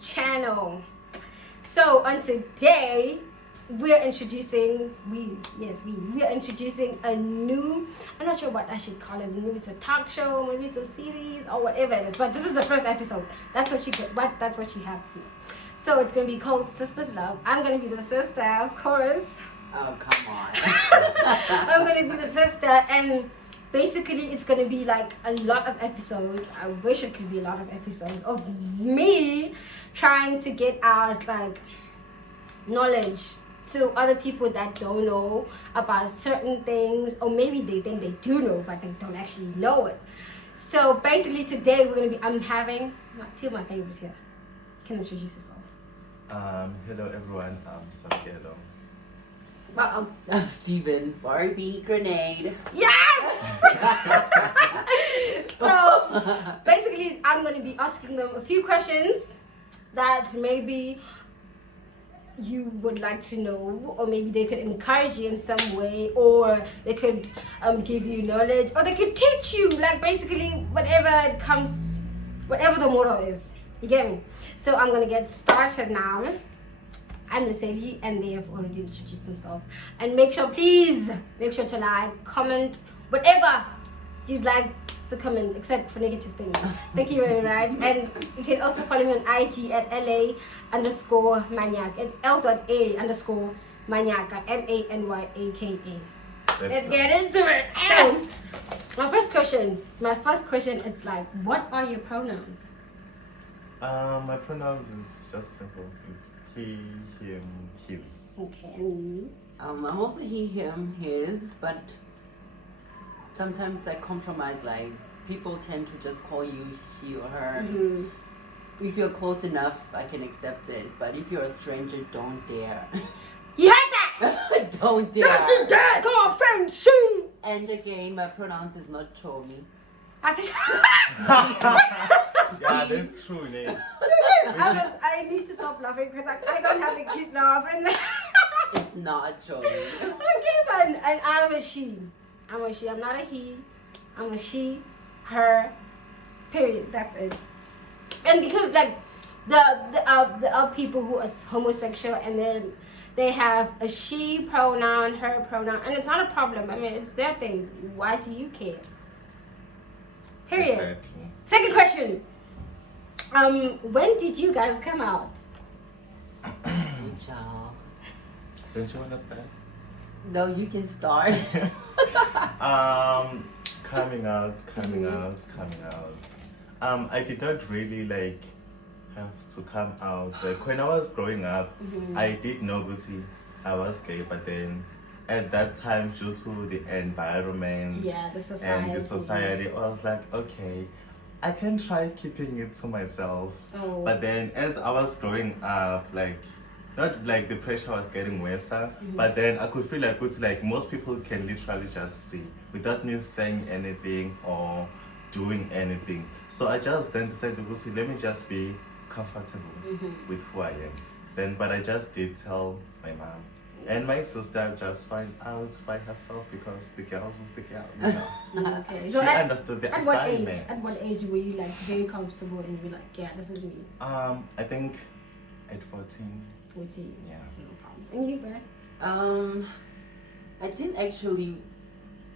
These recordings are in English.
channel. So on today we are introducing a new, I'm not sure what I should call it. Maybe it's a talk show, maybe it's a series or whatever it is, but this is the first episode. That's what you have to. So it's gonna be called Sisters Love. I'm gonna be the sister, of course. Oh, come on. I'm gonna be the sister, and basically it's gonna be like a lot of episodes. I wish it could be a lot of episodes of me trying to get out like knowledge to other people that don't know about certain things, or maybe they think they do know but they don't actually know it. So basically today I'm having two of my favorites here. You can introduce yourself. Hello everyone, I'm Sakelo. I'm Steven. Barbie Grenade. Yes! So basically I'm going to be asking them a few questions that maybe you would like to know, or maybe they could encourage you in some way, or they could give you knowledge, or they could teach you, like basically whatever the motto is. You get me? So I'm going to get started now. I'm Lesedi, and they have already introduced themselves. And make sure to like, comment, whatever you'd like to comment, except for negative things. Thank you very much. And you can also follow me on IG at LA_Maniac. It's L.A_Maniaca, MANYAKA. Let's get into it. So, my first question, it's like, what are your pronouns? My pronouns is just simple. It's he, him, his. Okay, and you? I'm also he, him, his, but sometimes I compromise. Like, people tend to just call you she or her. Mm-hmm. If you're close enough, I can accept it. But if you're a stranger, don't dare. You heard that? Don't dare. Don't you dare call a friend she. And again, my pronouns is not chomi. I said, Yeah, that's true, Nate. I need to stop laughing because I don't have a cute laugh. And It's not chomi. okay, fine. And I'm a she. I'm not a he. I'm a she, her, period. That's it. And because like the are people who are homosexual, and then they have a she pronoun, her pronoun, and it's not a problem. I mean, it's their thing. Why do you care? Period. Exactly. Second question. When did you guys come out? Ciao. Don't you understand? No, you can start. Coming out. I did not really like have to come out. Like when I was growing up, I did know Gucci I was gay, but then at that time, due to the environment the society, I was like, okay, I can try keeping it to myself. Oh. But then as I was growing up, like, not like the pressure was getting worse, but then I could feel like it's like most people can literally just see without me saying anything or doing anything. So I just then decided to see, let me just be comfortable with who I am. But I just did tell my mom. And my sister just find out by herself because the girls is the girl, you know. Okay. She So understood the assignment. At what age were you like very comfortable and you were like, yeah, this is me? I think at 14. 14. Yeah. No problem. And you, Brad?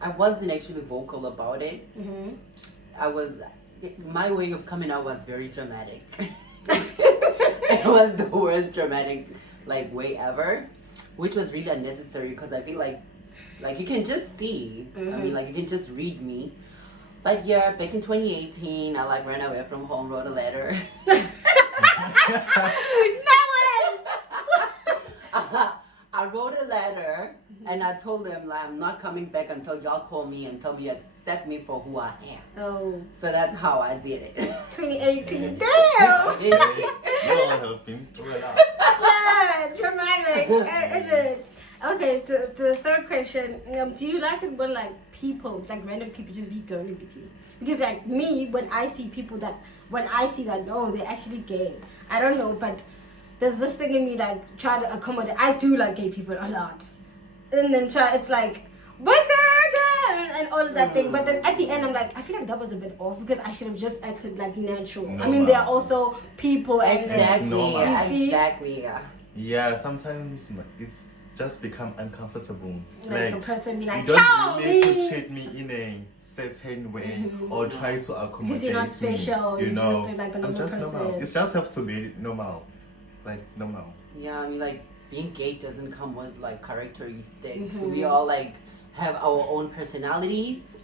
I wasn't actually vocal about it. My way of coming out was very dramatic. It was the worst dramatic like way ever, which was really unnecessary because I feel like you can just see. I mean, like you can just read me. But yeah, back in 2018, I like ran away from home, wrote a letter. No way! I wrote a letter and I told them like I'm not coming back until y'all call me and tell me you accept me for who I am. Oh. So that's how I did it. 2018. Damn! You all have been through a lot. Yeah, dramatic. Okay, to the third question. Do you like it when like people, like random people, just be girly with you? Because like me, when I see that oh, they're actually gay. I don't know, but there's this thing in me like try to accommodate. I do like gay people a lot, and then it's like, what's up, and all of that thing. But then at the end, I'm like, I feel like that was a bit off because I should have just acted like natural. I Normal. mean, there are also people and Exactly. normal. You see? Exactly. Yeah. Yeah, sometimes it's just become uncomfortable. like a person be you like, don't ciao, need to me. treat me in a certain way or try to accommodate Because you're not special, me. You you know, just look like a I'm normal just normal. person. It just have to be normal, like normal. Yeah, I mean, like, being gay doesn't come with, like, characteristics. Mm-hmm. We all, like, have our own personalities,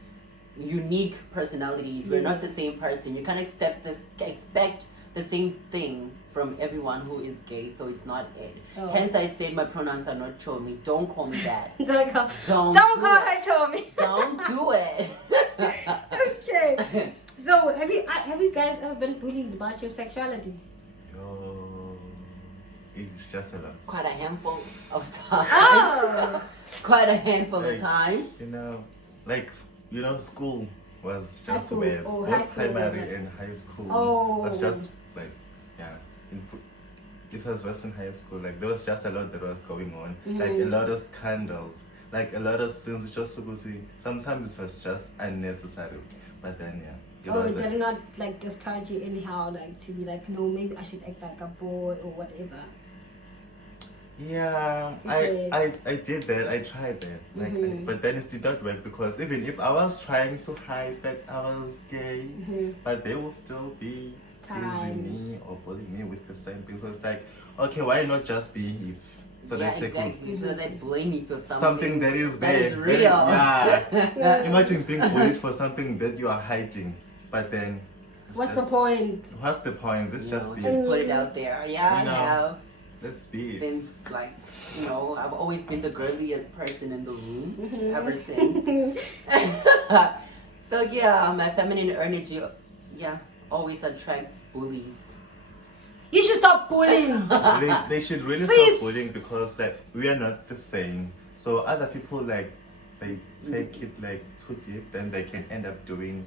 unique personalities. We're not the same person. You can't expect the same thing from everyone who is gay, so it's not it. Oh. Hence, I said my pronouns are not chomi. Don't call me that. Don't call Don't call do her Tommy. Don't do it. Okay. So have you guys ever been bullied about your sexuality? Oh, it's just a lot. Quite a handful of times. Oh. Quite a handful of Like, times. You know, like school was High just school. weird. Oh, Both high school, primary yeah. and high school Oh. was just like, yeah. It was Western high school. Like there was just a lot that was going on. Like a lot of scandals. Like a lot of things just to see. Sometimes it was just unnecessary. But then yeah. Oh, it did not like discourage you anyhow, like to be like, no, maybe I should act like a boy or whatever. Yeah, Okay. I did that. I tried that. Like, but then it did not work because even if I was trying to hide that I was gay, but they will still be teasing me or bullying me with the same thing. So it's like, okay, why not just be it? So Yeah, that's the exactly. So they blame you for something. something that is that there. is real. Yeah. Imagine being bullied for something that you are hiding, but then. it's What's the just- point? What's the point? This just be. Just put it out there. Yeah, You know, I have. Let's be it. Since, like, you know, I've always been the girliest person in the room ever since. So yeah, my feminine energy, yeah, always attracts bullies. You should stop bullying. They should really Sis. stop bullying because like we are not the same. So other people like they take it like too deep, then they can end up doing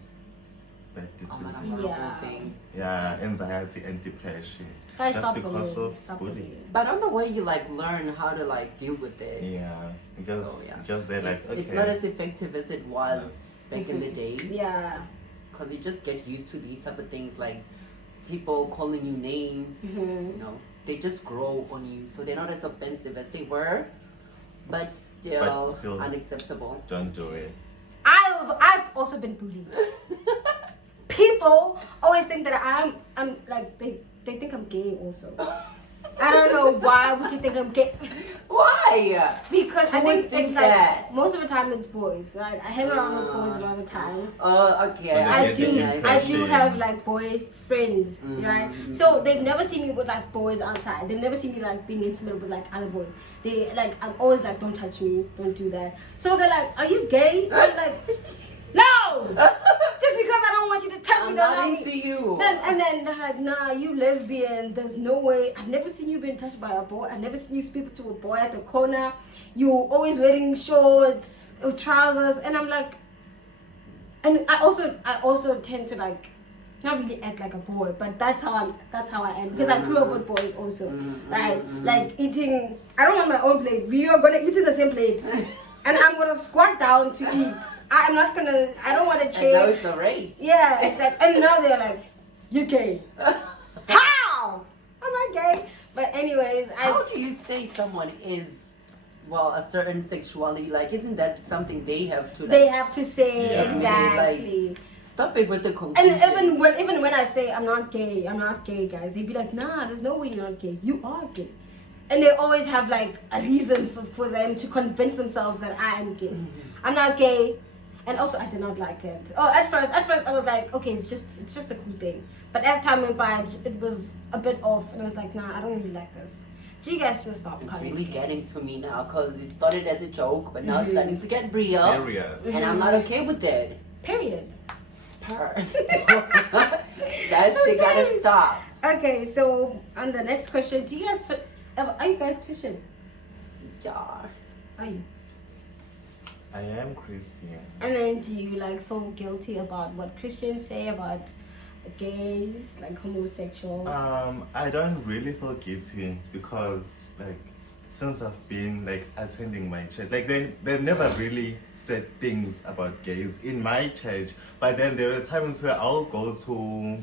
bad A lot of decisions. horrible Yeah. things. Yeah, anxiety and depression. Guys, Just stop because bullying. of Stop bullying. bullying. But on the way, you like learn how to like deal with it. Yeah, just So, yeah. just they're like okay. It's not as effective as it was back in the day. Yeah. Because you just get used to these type of things, like people calling you names. You know, they just grow on you, so they're not as offensive as they were, but still unacceptable. Don't do it. I've also been bullied. People always think that I'm like they think I'm gay also. I don't know why would you think I'm gay? Why? Because I Who would think think it's like that? most of the time it's boys, right? I hang around with boys a lot of times. Oh, okay. So I get do the I do impression. have like boy friends, right? So they've never seen me with like boys outside. They've never seen me like being intimate with like other boys. They like I'm always like, don't touch me, don't do that. So they're like, are you gay? I'm like, no! Just because I don't want you to touch I'm me not doesn't into mean- you. And then they're like, nah, you lesbian. There's no way. I've never seen you being touched by a boy. I've never seen you speak to a boy at the corner. You're always wearing shorts or trousers. And I'm like, and I also tend to like not really act like a boy, but that's how I am because I grew up with boys also, right? Like eating. I don't want my own plate. We are gonna eat in the same plate. And I'm gonna squat down to eat. I don't want to And change. now it's a race. Yeah, it's like, and now they're like, you gay. How? I'm not gay. But anyways, How do you say someone is, well, a certain sexuality? Like, isn't that something they have to? Like, they have to say Yeah. exactly. stop it with the And conclusion. even when I say I'm not gay, guys, they'd be like, nah, there's no way you're not gay. You are gay. And they always have like a reason for them to convince themselves that I am gay. I'm not gay. And also I did not like it. Oh, at first I was like, okay, it's just a cool thing. But as time went by, it was a bit off, and I was like, nah, I don't really like this. So you guys must stop It's calling really me gay. getting to me now because it started as a joke, but now it's starting to get real. Serious. And I'm not okay with it. Period. That shit gotta stop. Okay, so on the next question, are you guys Christian? Yeah. Are you? I am Christian. And then do you like feel guilty about what Christians say about gays, like homosexuals? I don't really feel guilty because like since I've been like attending my church, like they never really said things about gays in my church, but then there were times where I'll go to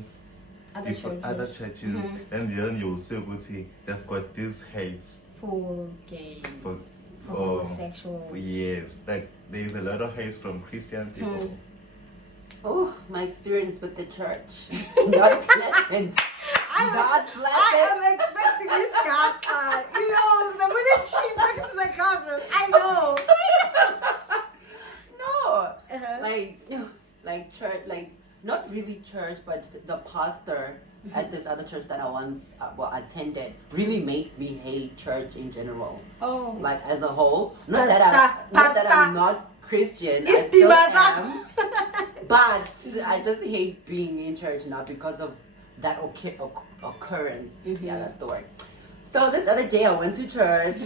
other churches, and then you'll see Gucci, they've got these hates for gays, for homosexuals. Yes, like there's a lot of hate from Christian people. Oh, my experience with the church. Not pleasant. Not pleasant. I am expecting this guy. The minute she fixes her glasses, I know. No. Like church, like not really church, but the pastor at this other church that I once attended really made me hate church in general. Oh. Like as a whole. Not that I'm not Christian. I It's still the am. But I just hate being in church now because of that occurrence. Yeah, that's the word. So this other day I went to church,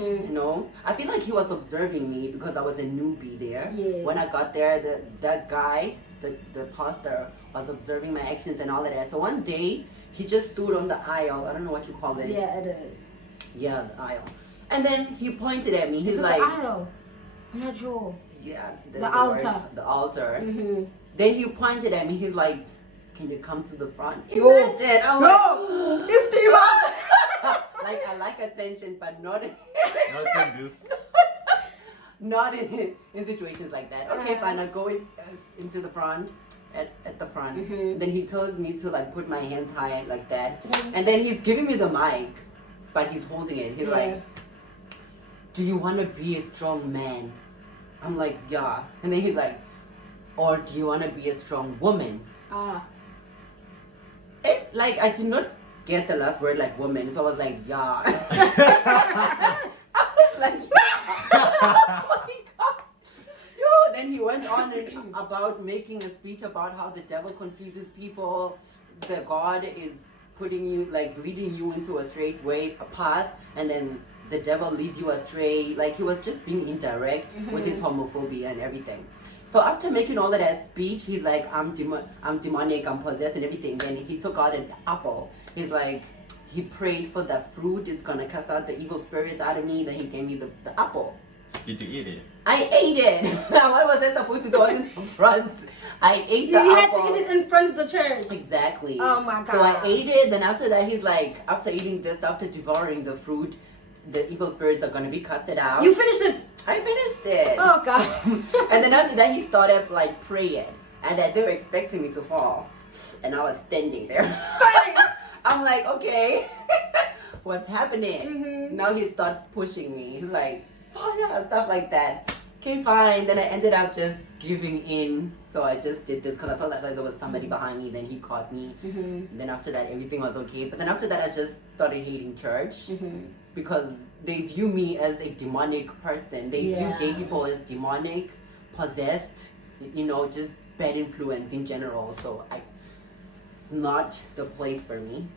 I feel like he was observing me because I was a newbie there. Yeah. When I got there, that guy, the pastor, was observing my actions and all of that. So one day, he just stood on the aisle. I don't know what you call it. Yeah, it is. Yeah, the aisle. And then he pointed at me. He's Is it like... the aisle? I'm not sure. Yeah. The altar. The altar. Mm-hmm. Then he pointed at me. He's like, can you come to the front? No. Imagine. I'm No! It's the like, I like attention, but not... Not in this. Not in situations like that. Okay, fine. I go into the front, at the front. Then he tells me to like put my hands high like that. And then he's giving me the mic, but he's holding it. He's like, do you want to be a strong man? I'm like, yeah. And then he's like, or do you want to be a strong woman? I did not get the last word like woman, so I was like, yeah. I was like, yeah. Oh my God. Yo, then he went on about making a speech about how the devil confuses people, the God is putting you, like leading you into a straight way, a path, and then the devil leads you astray. Like he was just being indirect with his homophobia and everything. So after making all of that speech, he's like, I'm demonic, I'm possessed and everything. Then he took out an apple. He's like, he prayed for the fruit. It's going to cast out the evil spirits out of me. Then he gave me the apple. Did you eat it? I ate it. What was I supposed to do in the front? I ate the apple. You had to eat it in front of the church. Exactly. Oh my God. So I ate it. Then after that, he's like, after eating this, after devouring the fruit, the evil spirits are going to be casted out. You finished it. I finished it. Oh gosh. And then after that, he started like praying, and that they were expecting me to fall, and I was standing there. I'm like, okay, what's happening? Now he starts pushing me. He's like, oh yeah, stuff like that. Okay, fine. Then I ended up just giving in. So I just did this because I saw that like, there was somebody behind me. Then he caught me. Then after that, everything was okay. But then after that, I just started hating church. Because they view me as a demonic person. They view gay people as demonic, possessed, just bad influence in general. So it's not the place for me.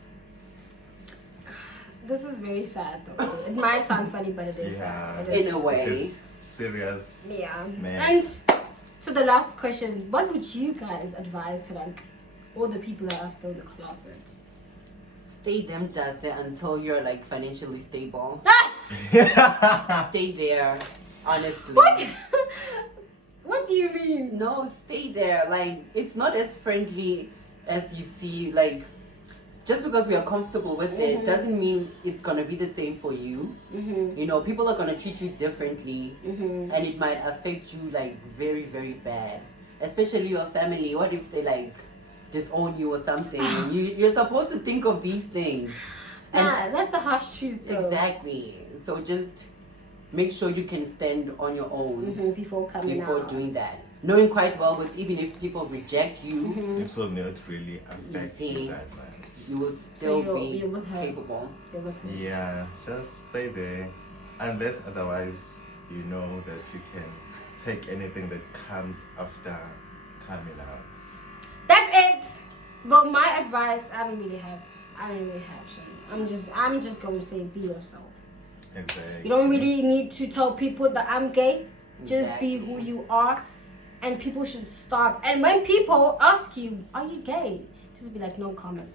This is very sad though. It might sound funny, but it is sad. It is In a way. It's serious. Yeah. Man. And to the last question, what would you guys advise to like all the people that are still in the closet? Stay them does it until you're like financially stable. Stay there, honestly. What? What do you mean? No, stay there. Like it's not as friendly as you see. Like just because we are comfortable with it doesn't mean it's gonna be the same for you. People are gonna treat you differently, and it might affect you like very, very bad. Especially your family. What if they like disown you or something? You're supposed to think of these things. And that's a harsh truth though. Exactly. So just make sure you can stand on your own before coming before out. doing that. Knowing quite well that even if people reject you, It will not really affect you that much. you will still you're with her. capable. You're with her. Yeah, just stay there. Unless otherwise you know that you can take anything that comes after coming out. That's it. But my advice, I don't really have some. I'm just going to say be yourself. Exactly. You don't really need to tell people that I'm gay. Just be who you are, and people should stop. And when people ask you, "Are you gay?" just be like, "No comment."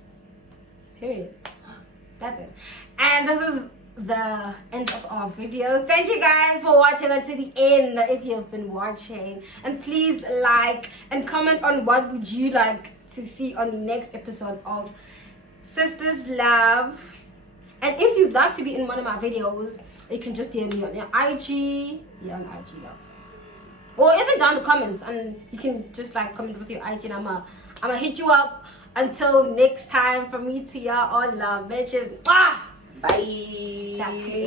Period. That's it. And this is the end of our video. Thank you guys for watching until the end, if you've been watching, and please like and comment on what would you like to see on the next episode of Sisters Love. And if you'd like to be in one of my videos, you can just DM me on your IG. Yeah, on IG, love. Or even down the comments, and you can just like comment with your IG, and I'ma hit you up. Until next time, from me to y'all, all love, bitches. Bye. That's it.